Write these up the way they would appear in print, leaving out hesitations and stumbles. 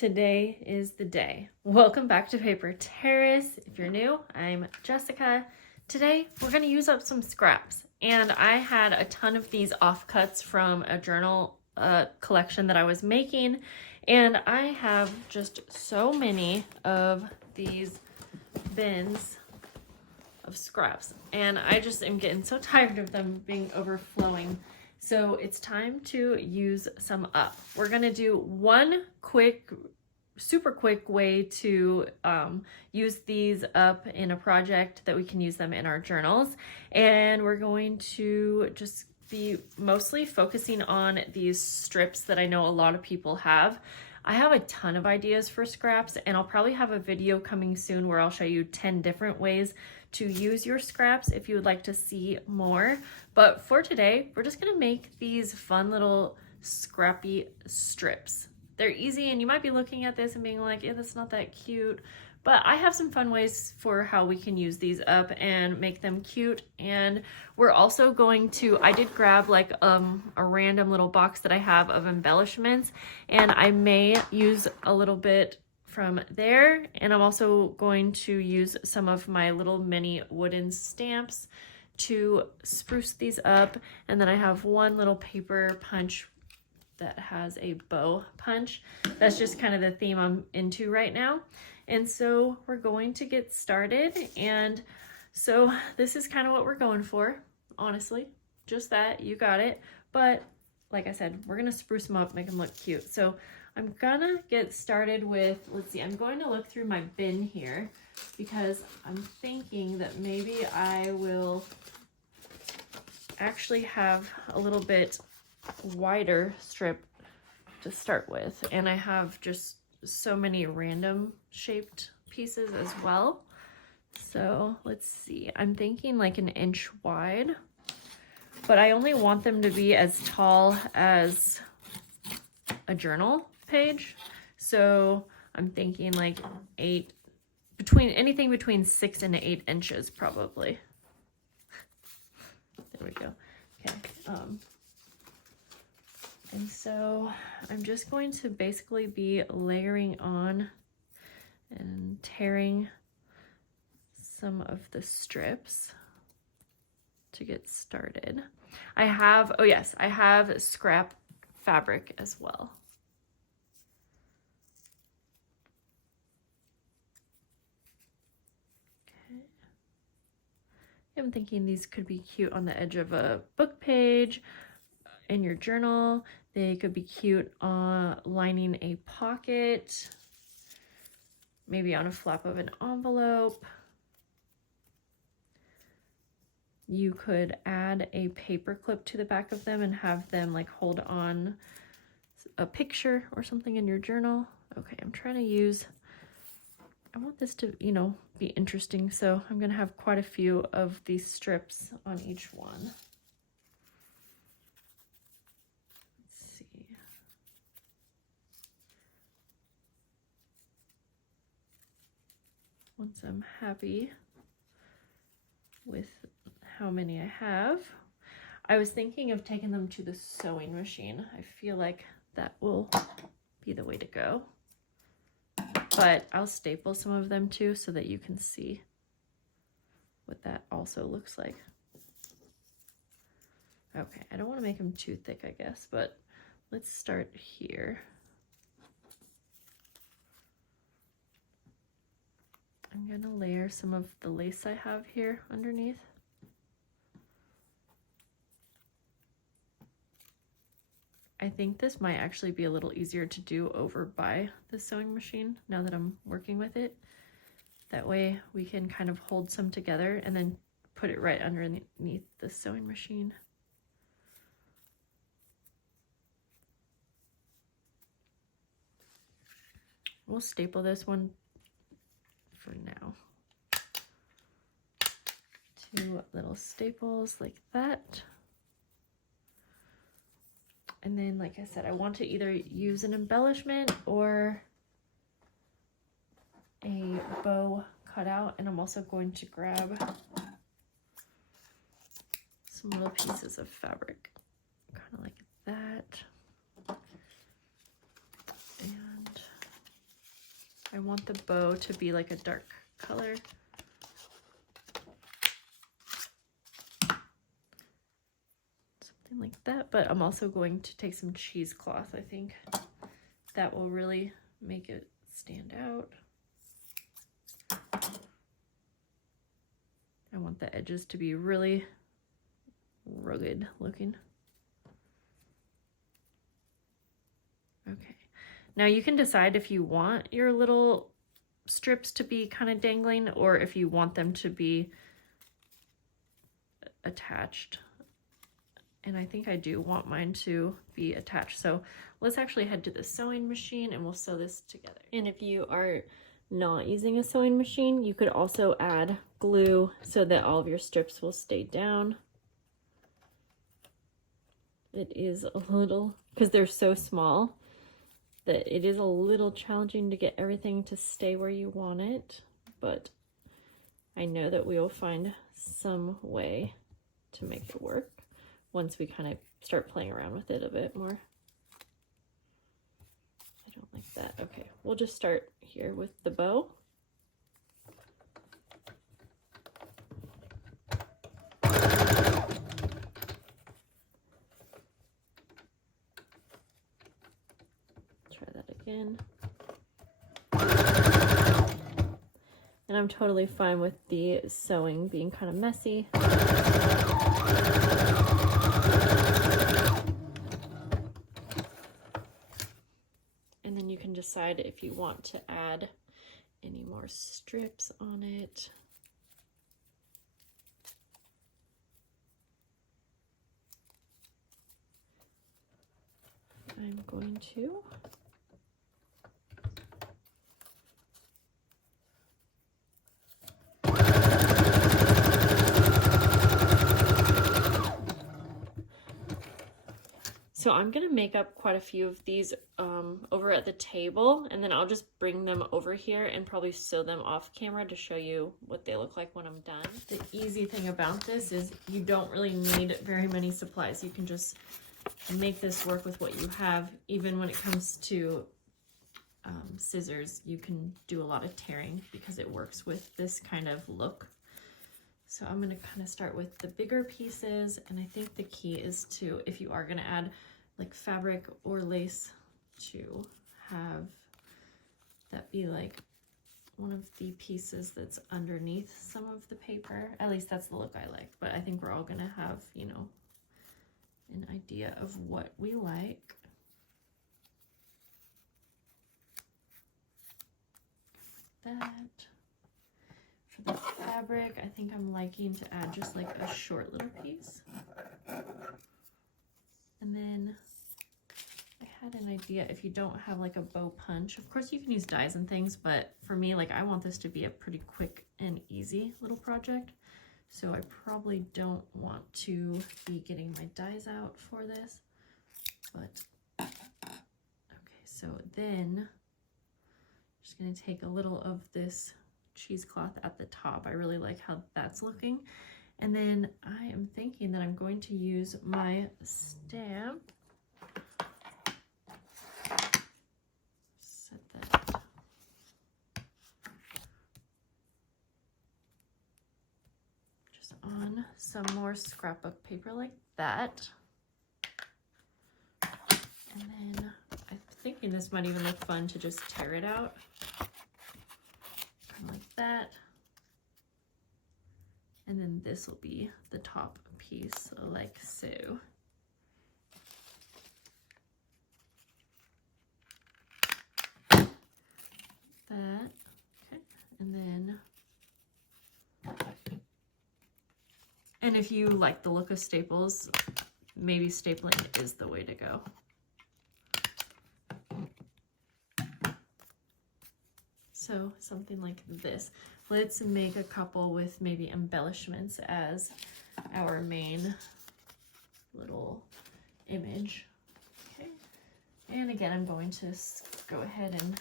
Today is the day. Welcome back to Paper Terrace. If you're new, I'm Jessica. Today we're going to use up some scraps, and I had a ton of these offcuts from a journal collection that I was making, and I have just so many of these bins of scraps, and I just am getting so tired of them being overflowing. So it's time to use some up. We're gonna do one quick, super quick way to use these up in a project that we can use them in our journals. And we're going to just be mostly focusing on these strips that I know a lot of people have. I have a ton of ideas for scraps, and I'll probably have a video coming soon where I'll show you 10 different ways to use your scraps if you would like to see more. But for today, we're just gonna make these fun little scrappy strips. They're easy, and you might be looking at this and being like, yeah, that's not that cute. But I have some fun ways for how we can use these up and make them cute. And we're also going to, I did grab like a random little box that I have of embellishments, and I may use a little bit from there. And I'm also going to use some of my little mini wooden stamps to spruce these up. And then I have one little paper punch that has a bow punch. That's just kind of the theme I'm into right now. And so we're going to get started. And so this is kind of what we're going for, honestly. Just that, you got it. But like I said, we're gonna spruce them up, make them look cute. So I'm gonna get started with, let's see, I'm going to look through my bin here because I'm thinking that maybe I will actually have a little bit wider strip to start with. And I have just so many random shaped pieces as well. So let's see, I'm thinking like an inch wide, but I only want them to be as tall as a journal page. So I'm thinking like anything between 6 and 8 inches probably. There we go. Okay. And so I'm just going to basically be layering on and tearing some of the strips to get started. I have, oh yes, I have scrap fabric as well. Okay. I'm thinking these could be cute on the edge of a book page, in your journal. They could be cute lining a pocket, maybe on a flap of an envelope. You could add a paper clip to the back of them and have them like hold on a picture or something in your journal. Okay, I'm trying to use, I want this to, you know, be interesting. So I'm gonna have quite a few of these strips on each one. Once I'm happy with how many I have, I was thinking of taking them to the sewing machine. I feel like that will be the way to go. But I'll staple some of them too so that you can see what that also looks like. Okay, I don't want to make them too thick, I guess, but let's start here. I'm gonna layer some of the lace I have here underneath. I think this might actually be a little easier to do over by the sewing machine now that I'm working with it. That way we can kind of hold some together and then put it right underneath the sewing machine. We'll staple this one for now. 2 little staples like that. And then, like I said, I want to either use an embellishment or a bow cutout, and I'm also going to grab some little pieces of fabric, kind of like that. And I want the bow to be like a dark color. Something like that, but I'm also going to take some cheesecloth. I think that will really make it stand out. I want the edges to be really rugged looking. Okay, now you can decide if you want your little strips to be kind of dangling or if you want them to be attached. And I think I do want mine to be attached. So let's actually head to the sewing machine and we'll sew this together. And if you are not using a sewing machine, you could also add glue so that all of your strips will stay down. It is a little, because they're so small, that it is a little challenging to get everything to stay where you want it, but I know that we will find some way to make it work once we kind of start playing around with it a bit more. I don't like that. Okay, we'll just start here with the bow. Try that again. And I'm totally fine with the sewing being kind of messy. And then you can decide if you want to add any more strips on it. I'm going to. So I'm gonna make up quite a few of these over at the table, and then I'll just bring them over here and probably sew them off camera to show you what they look like when I'm done. The easy thing about this is you don't really need very many supplies. You can just make this work with what you have. Even when it comes to scissors, you can do a lot of tearing because it works with this kind of look. So I'm going to kind of start with the bigger pieces, and I think the key is to, if you are going to add like fabric or lace, to have that be like one of the pieces that's underneath some of the paper. At least that's the look I like, but I think we're all going to have, you know, an idea of what we like. Like that. For the fabric, I think I'm liking to add just like a short little piece. And then I had an idea, if you don't have like a bow punch, of course you can use dies and things, but for me, like, I want this to be a pretty quick and easy little project. So I probably don't want to be getting my dies out for this, but okay, so then I'm just gonna take a little of this cheesecloth at the top. I really like how that's looking. And then I am thinking that I'm going to use my stamp. Set that. Just on some more scrapbook paper like that. And then I'm thinking this might even look fun to just tear it out. Kind of like that. And then this will be the top piece, like so. That, okay, and then, and if you like the look of staples, maybe stapling is the way to go. So something like this. Let's make a couple with maybe embellishments as our main little image. Okay. And again, I'm going to go ahead and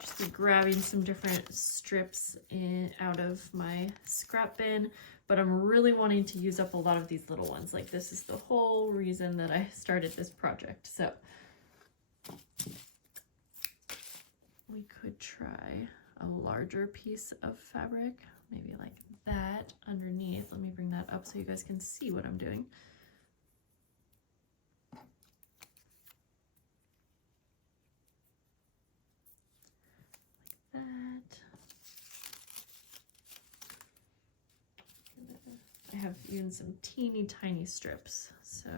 just be grabbing some different strips out of my scrap bin, but I'm really wanting to use up a lot of these little ones. Like, this is the whole reason that I started this project. So we could try a larger piece of fabric, maybe like that underneath. Let me bring that up so you guys can see what I'm doing. Like that. I have even some teeny tiny strips, so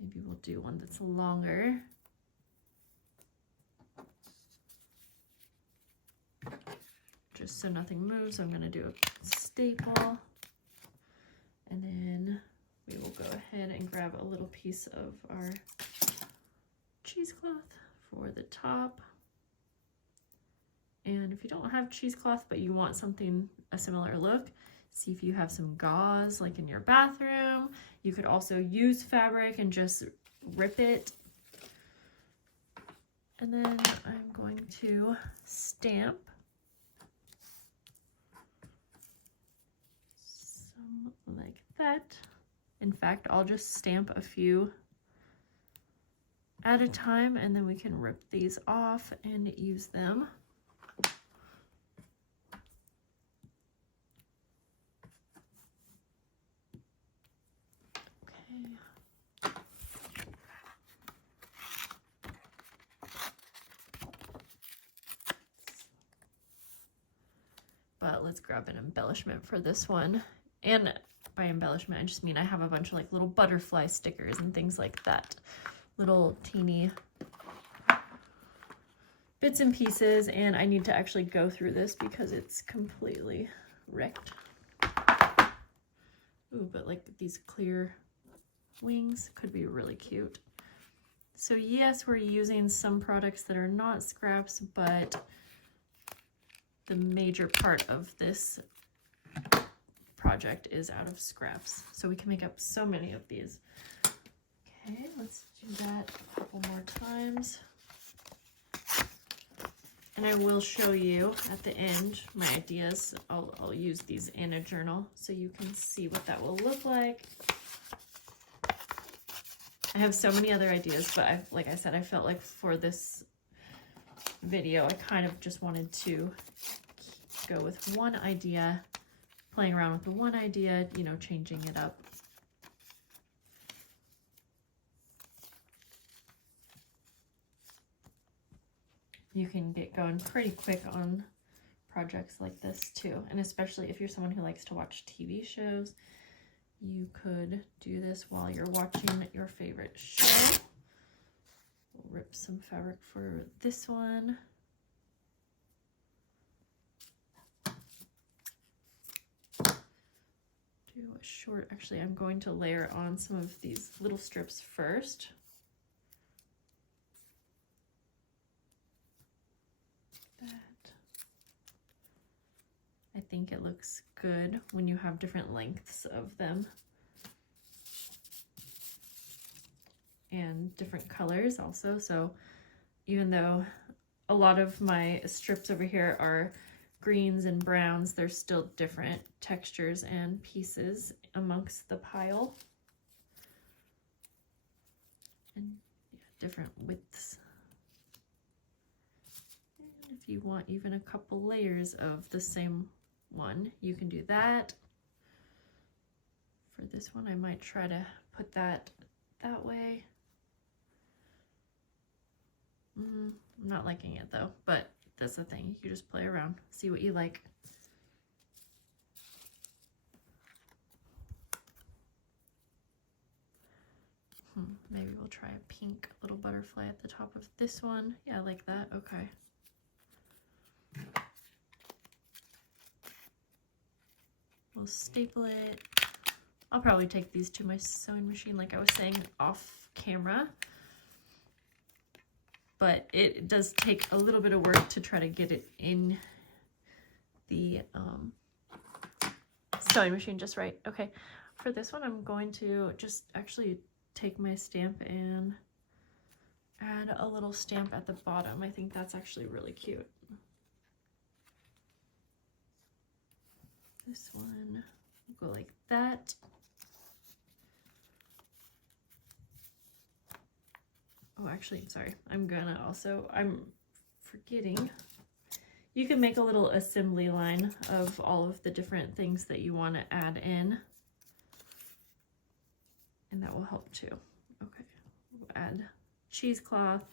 maybe we'll do one that's longer. Just so nothing moves, I'm going to do a staple, and then we will go ahead and grab a little piece of our cheesecloth for the top. And if you don't have cheesecloth but you want something a similar look, see if you have some gauze like in your bathroom. You could also use fabric and just rip it. And then I'm going to stamp some like that. In fact, I'll just stamp a few at a time, and then we can rip these off and use them. But let's grab an embellishment for this one. And by embellishment, I just mean I have a bunch of like little butterfly stickers and things like that. Little teeny bits and pieces, and I need to actually go through this because it's completely wrecked. Ooh, but like these clear wings could be really cute. So yes, we're using some products that are not scraps, but the major part of this project is out of scraps. So we can make up so many of these. Okay, let's do that a couple more times. And I will show you at the end my ideas. I'll use these in a journal so you can see what that will look like. I have so many other ideas, but like I said, I felt like for this video, I kind of just wanted to go with one idea, playing around with the one idea, you know, changing it up. You can get going pretty quick on projects like this too, and especially if you're someone who likes to watch TV shows, you could do this while you're watching your favorite show. We'll rip some fabric for this one. Do a short, actually I'm going to layer on some of these little strips first. That. I think it looks good when you have different lengths of them and different colors also. So even though a lot of my strips over here are greens and browns, there's still different textures and pieces amongst the pile, and yeah, different widths. And if you want even a couple layers of the same one, you can do that. For this one, I might try to put that way. I'm not liking it though, but that's the thing. You just play around, see what you like. Maybe we'll try a pink little butterfly at the top of this one. Yeah, I like that. Okay. We'll staple it. I'll probably take these to my sewing machine, like I was saying, off camera. But it does take a little bit of work to try to get it in the sewing machine just right. Okay, for this one, I'm going to just actually take my stamp and add a little stamp at the bottom. I think that's actually really cute. This one will go like that. Oh, actually, sorry. I'm forgetting, you can make a little assembly line of all of the different things that you want to add in. And that will help too. Okay, we'll add cheesecloth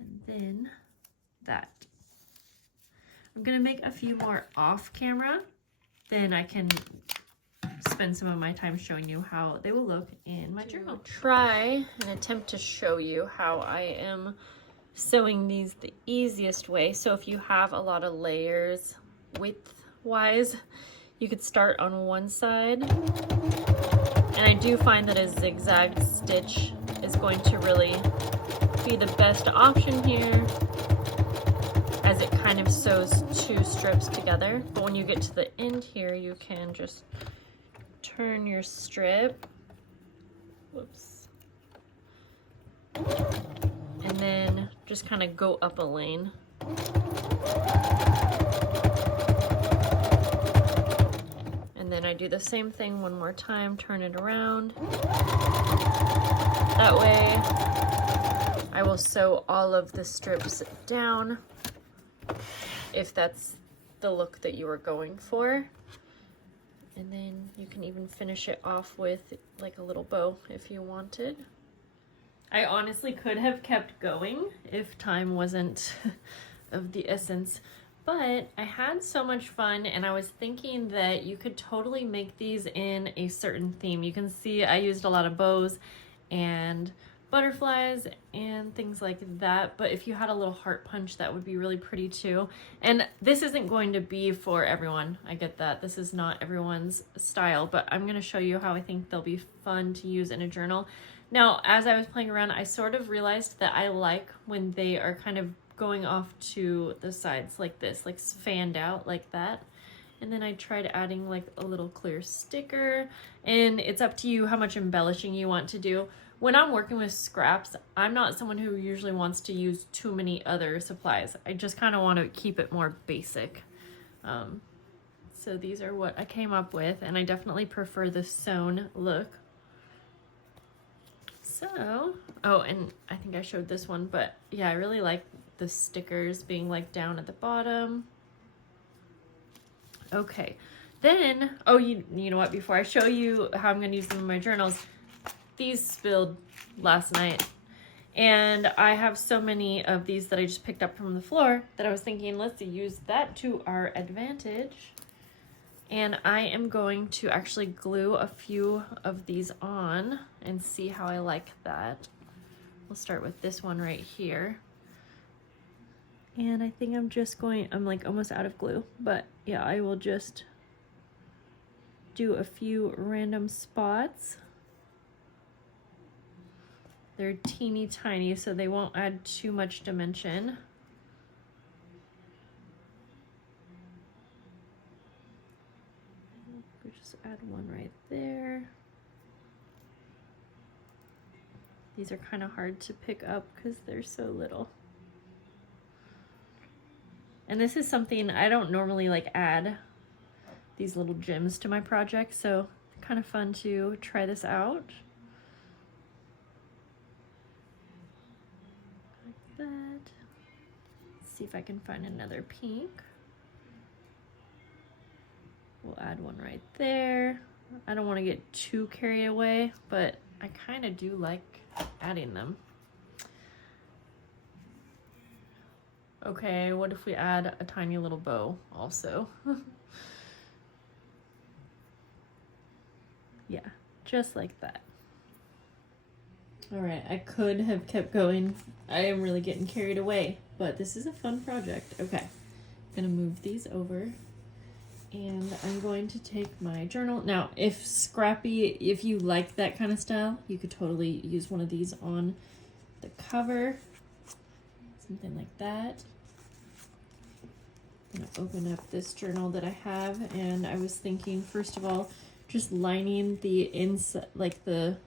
and then that. I'm gonna make a few more off camera, then I can spend some of my time showing you how they will look in my journal. Try and attempt to show you how I am sewing these the easiest way. So if you have a lot of layers width-wise, you could start on one side. And I do find that a zigzag stitch is going to really be the best option here, as it kind of sews two strips together. But when you get to the end here, you can just turn your strip, whoops, and then just kind of go up a lane. And then I do the same thing one more time, turn it around. That way I will sew all of the strips down if that's the look that you were going for. And then you can even finish it off with like a little bow if you wanted. I honestly could have kept going if time wasn't of the essence, but I had so much fun and I was thinking that you could totally make these in a certain theme. You can see I used a lot of bows and butterflies and things like that, but if you had a little heart punch, that would be really pretty too. And this isn't going to be for everyone. I get that this is not everyone's style, but I'm going to show you how I think they'll be fun to use in a journal. Now, as I was playing around, I sort of realized that I like when they are kind of going off to the sides like this, like fanned out like that. And then I tried adding like a little clear sticker, and it's up to you how much embellishing you want to do. When I'm working with scraps, I'm not someone who usually wants to use too many other supplies. I just kind of want to keep it more basic. So these are what I came up with, and I definitely prefer the sewn look. So, oh, and I think I showed this one, but yeah, I really like the stickers being like down at the bottom. Okay, then, oh, you know what, before I show you how I'm going to use them in my journals, these spilled last night, and I have so many of these that I just picked up from the floor that I was thinking, let's use that to our advantage. And I am going to actually glue a few of these on and see how I like that. We'll start with this one right here. And I think I'm like almost out of glue, but yeah, I will just do a few random spots. They're teeny tiny, so they won't add too much dimension. We'll just add one right there. These are kind of hard to pick up because they're so little. And this is something I don't normally like add these little gems to my project, so kind of fun to try this out. That. Let's see if I can find another pink. We'll add one right there. I don't want to get too carried away, but I kind of do like adding them. Okay, what if we add a tiny little bow also? Yeah, just like that. All right, I could have kept going. I am really getting carried away, but this is a fun project. Okay, I'm gonna move these over, and I'm going to take my journal. Now, if if you like that kind of style, you could totally use one of these on the cover, something like that. I'm gonna open up this journal that I have, and I was thinking, first of all, just lining the inside, like the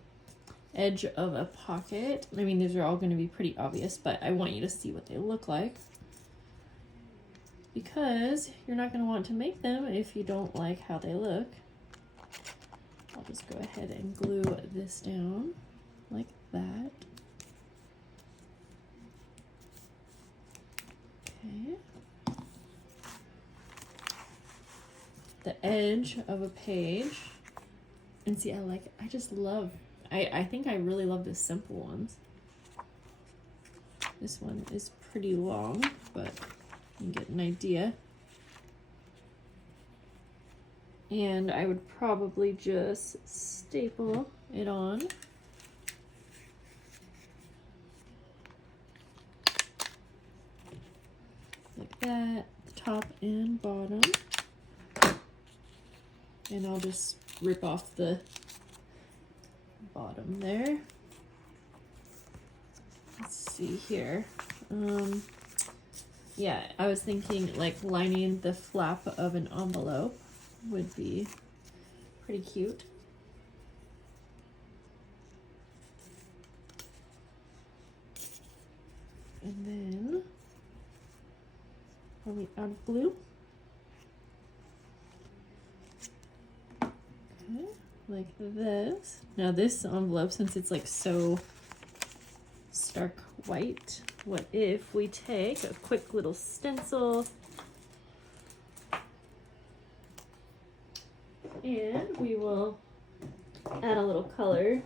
edge of a pocket. I mean, these are all going to be pretty obvious, but I want you to see what they look like, because you're not going to want to make them if you don't like how they look. I'll just go ahead and glue this down like that. Okay. The edge of a page. And see, I just love, I think I really love the simple ones. This one is pretty long, but you get an idea. And I would probably just staple it on. Like that, the top and bottom. And I'll just rip off the bottom there. Let's see here. Yeah, I was thinking like lining the flap of an envelope would be pretty cute. And then, are we out of glue? Okay, like this. Now this envelope, since it's like so stark white, what if we take a quick little stencil and we will add a little color.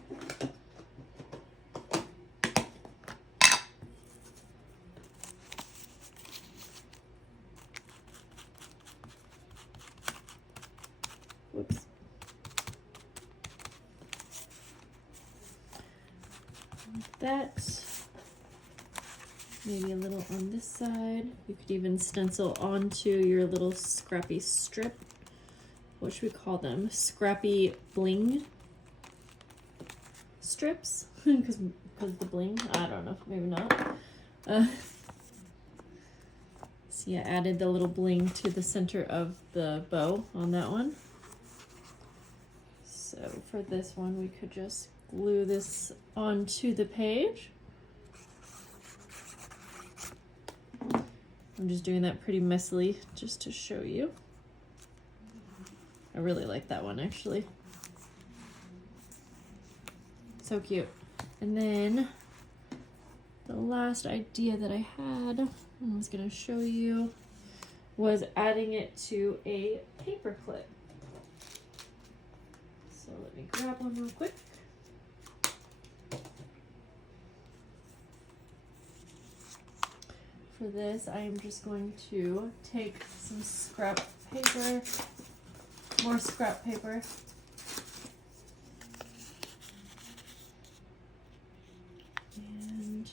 Whoops. Like that. Maybe a little on this side. You could even stencil onto your little scrappy strip. What should we call them? Scrappy bling strips? Because the bling? I don't know. Maybe not. See, I added the little bling to the center of the bow on that one. So for this one, we could just glue this onto the page. I'm just doing that pretty messily just to show you. I really like that one actually. So cute. And then the last idea that I had, I was gonna show you, was adding it to a paper clip. So let me grab one real quick. For this, I am just going to take some scrap paper, more scrap paper, and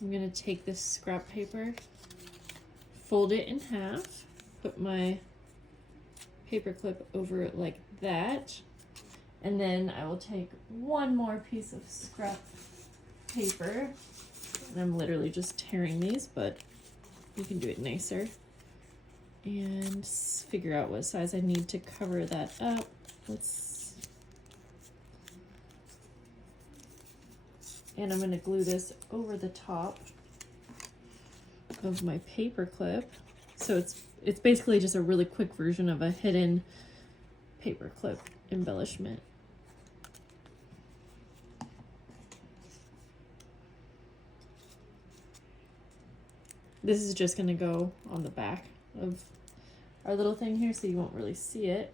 I'm going to take this scrap paper, fold it in half, put my paper clip over it like that, and then I will take one more piece of scrap paper, and I'm literally just tearing these, but you can do it nicer, and figure out what size I need to cover that up. And I'm going to glue this over the top of my paper clip, so it's basically just a really quick version of a hidden paper clip embellishment. This is just going to go on the back of our little thing here, so you won't really see it.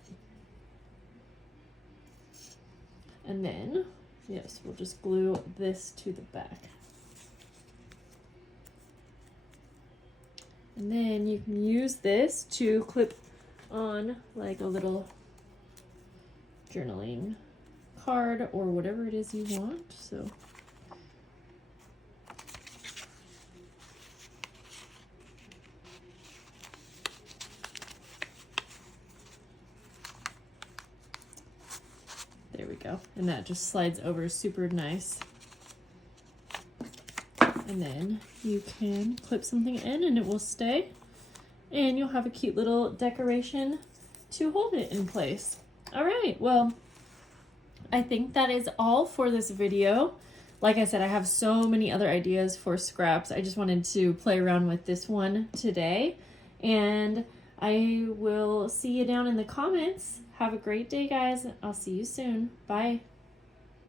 And then, yes, we'll just glue this to the back. And then you can use this to clip on like a little journaling card or whatever it is you want. So there we go. And that just slides over super nice. And then you can clip something in and it will stay. And you'll have a cute little decoration to hold it in place. All right, well, I think that is all for this video. Like I said, I have so many other ideas for scraps. I just wanted to play around with this one today. And I will see you down in the comments. Have a great day, guys. I'll see you soon. Bye.